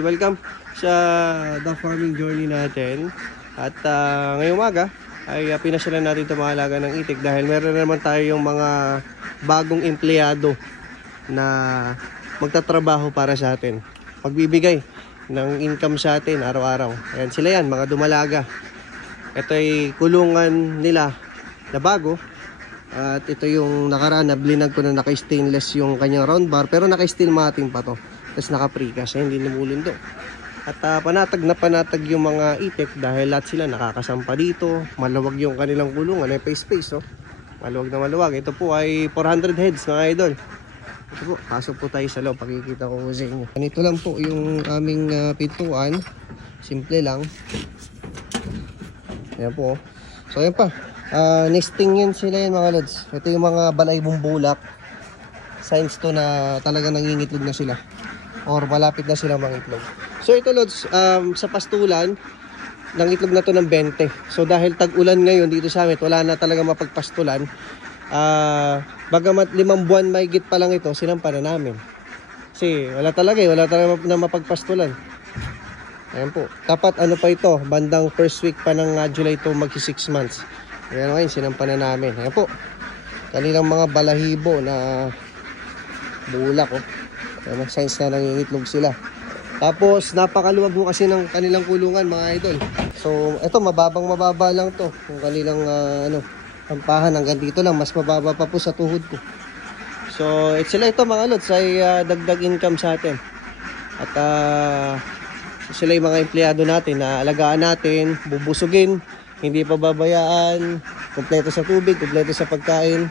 Welcome sa the farming journey natin. At ngayong umaga ay pinasyalan natin ito mga alaga ng itik dahil meron na naman tayo yung mga bagong empleyado na magtatrabaho para sa atin. Pagbibigay ng income sa atin araw-araw. Ayan sila yan, mga dumalaga. Ito ay kulungan nila na bago. At ito yung nakaraan na blinag ko na naka-stainless yung kanyang round bar, pero naka-steel mating pa to. Tapos naka-precast, hindi namulundo. At panatag na panatag yung mga itik dahil lahat sila nakakasampa dito. Maluwag yung kanilang kulungan, may space oh. Maluwag na maluwag. Ito po ay 400 heads mga idol. Ito po, pasok po tayo sa loob, pakikita ko sa inyo. Ganito lang po yung aming pintuan. Simple lang. Ayan po. So ayan pa. Nesting yan sila yan mga lods. Ito yung mga balaibong bulak. Signs to na talaga nangingitlog na sila. Or malapit na silang mangitlog. So ito lods, sa pastulan, nangitlog na to ng 20. So dahil tag-ulan ngayon dito sa amin, wala na talaga mapagpastulan. Bagamat 5 buwan mahigit pa lang ito, sinampa na namin. Kasi wala talaga na mapagpastulan. Ayan po. Dapat ano pa ito, bandang first week pa ng July ito magsi 6 months. Ayan ngayon, sinampa na namin. Ayan po. Kanilang mga balahibo na bulak oh. Ayan, signs na nangingitlog sila. Tapos napakaluwag mo kasi ng kanilang kulungan mga idol. So ito mababa lang to. Yung kanilang tampahan hanggang dito lang. Mas mababa pa po sa tuhod ko. So sila ito mga lods ay dagdag income sa atin. At sila yung mga empleyado natin na alagaan natin, bubusugin, hindi pababayaan, kumpleto sa tubig, kumpleto sa pagkain.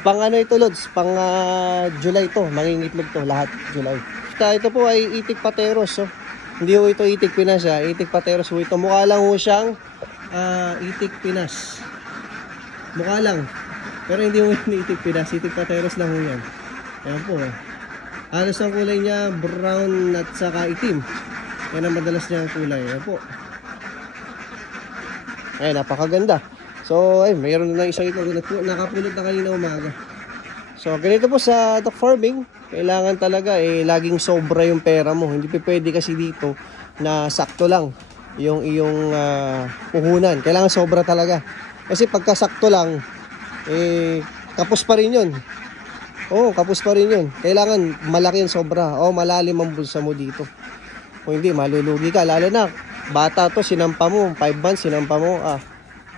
Pang ano ito lods, pang July to, mangingitlog to lahat July. Ito po ay itik pateros oh. Hindi ho ito itik Pinas itik pateros ho ito. Mukha lang ho siyang itik Pinas. Mukha lang. Pero hindi ho itik Pinas, itik pateros lang ho yan. Ayan po halos ang kulay niya brown at saka itim. Yan ang madalas niyang kulay. Ayan po. Ayan, napakaganda. So, mayroon na isang ito nakapulot na kanina umaga. So, ganito po sa duck farming, kailangan talaga laging sobra yung pera mo. Hindi pwede kasi dito na sakto lang yung iyong puhunan. Kailangan sobra talaga. Kasi pagka sakto lang, kapos pa rin yun. Oo, kapos pa rin yun. Kailangan malaki yung sobra. O, malalim ang bulsa mo dito. Kung hindi, malulugi ka. Lalo na, bata to, sinampa mo. 5 months, sinampa mo.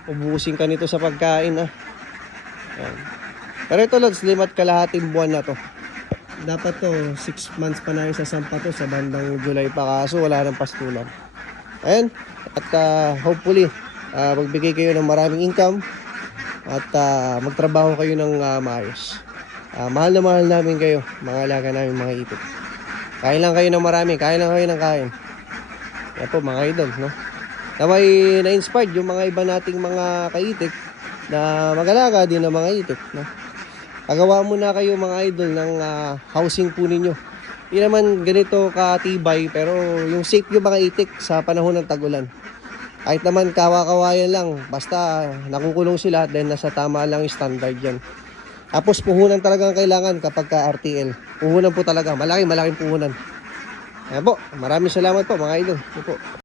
Ubusin ka nito sa pagkain Ayan. Pero ito lods, 5 kalahating buwan na to. Dapat to 6 months pa na yung sasampa to sa bandang July pa, kaso wala nang pastulan. Ayan. At hopefully magbigay kayo ng maraming income at magtrabaho kayo ng maayos. Mahal na mahal namin kayo, mga alaga namin mga itik. Kain lang kayo ng marami, kain lang kayo ng kain. Yan po mga idol, no? Naway na-inspired yung mga iba nating mga kaitik na mag-alaga din ng mga itik, no? Pagawa muna kayo mga idol ng housing po ninyo. Hindi naman ganito katibay pero yung safe yung mga itik sa panahon ng tag-ulan. Kahit naman kawa-kawayan lang, basta nakukulong sila then nasa tama lang yung standard yan. Tapos puhunan talaga ang kailangan kapag ka RTL. Puhunan po talaga, malaking puhunan. Ayan po, maraming salamat po mga idol. Ayan po.